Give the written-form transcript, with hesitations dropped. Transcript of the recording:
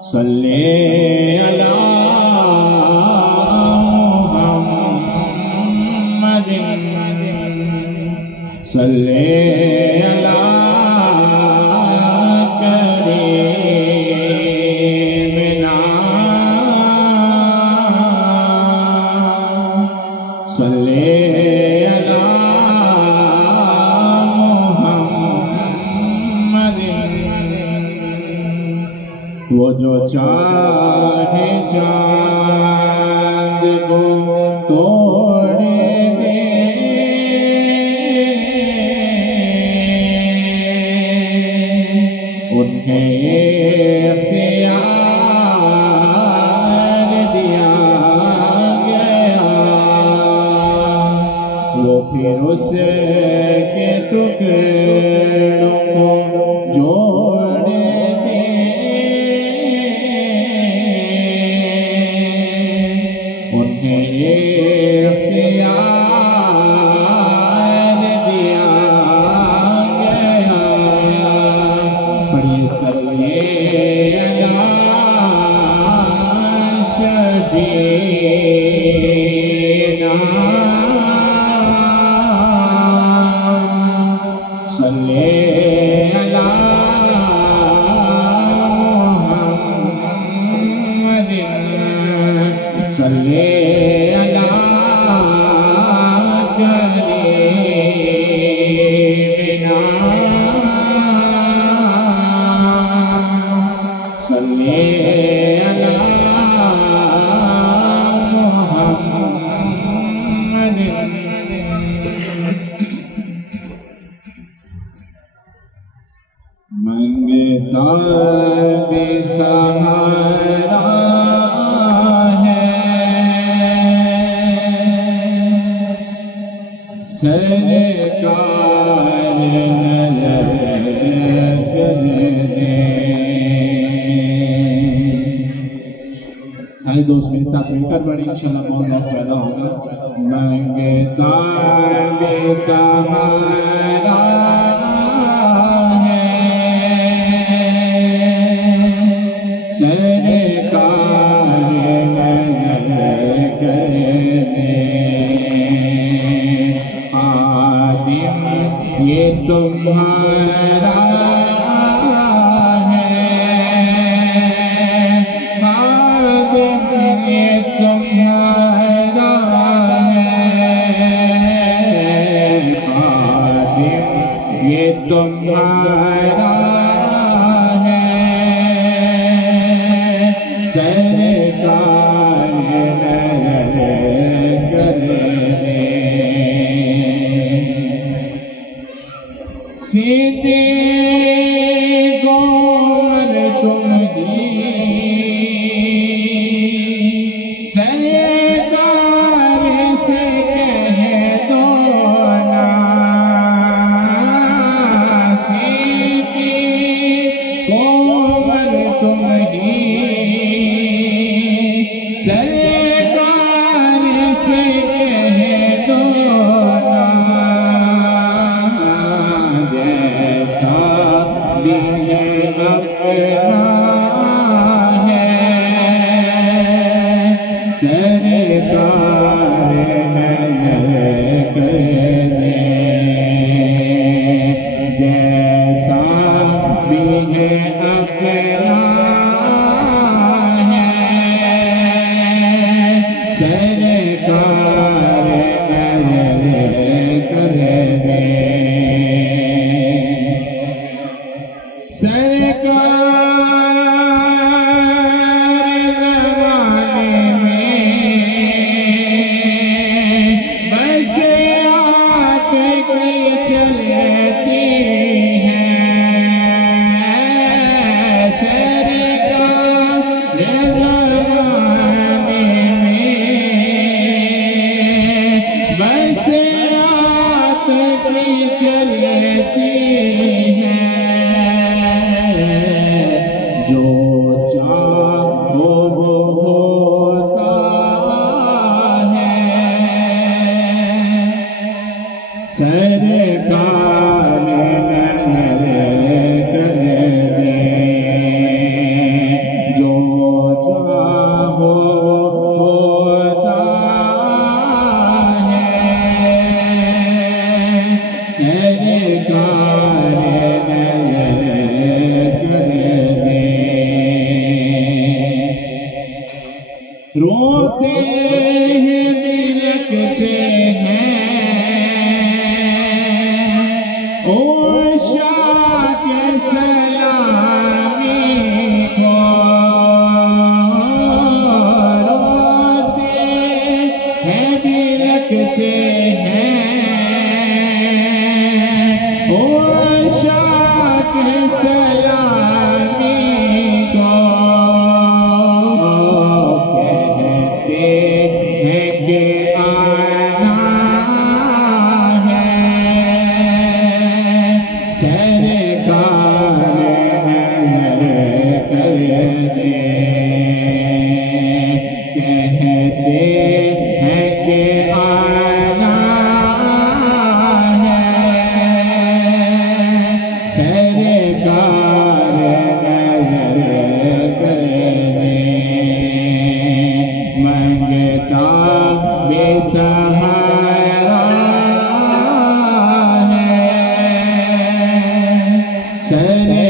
सल्ले अला मुहम्मदिन सल्ले अला करीमिना सल्ले अला वो जो चाहे चांद को तोड़ दे उन्हें इख्तियार दिया गया वो फिर उसके टुकड़ों को जोड़ सल्ले अला करीमिना सल्ले अला मुहम्मदिन मंगता बेसहारा सरकार नजर कर दे। सारे दोस्त मेरे साथ मिलकर पढ़े इंशाल्लाह मौला पैदा होगा। मंगता बेसहारा है सरकार नजर कर दे। ये तुम्हारा है खादिम ये तुम्हारा है खादिम ये तुम्हारा है सरकार नजर कर दे। सीधे गोर तुम ही सरकार से कह दो ना सीधे गोर तुम ही सरकार से कह दो सरकार नजर कर दे। जैसा भी है अपना है सरकार नजर कर दे। सरकार ज़माने में रोते हैं बिलखते हैं ओ शाह के सलामी को रोते हैं बिलखते हैं ओ शाह के सलामी को कहते हैं कि आना है सरकार नज़र कर दे कहते हैं कि आना है सरकार नज़र कर दे मंगता बेसहारा है सर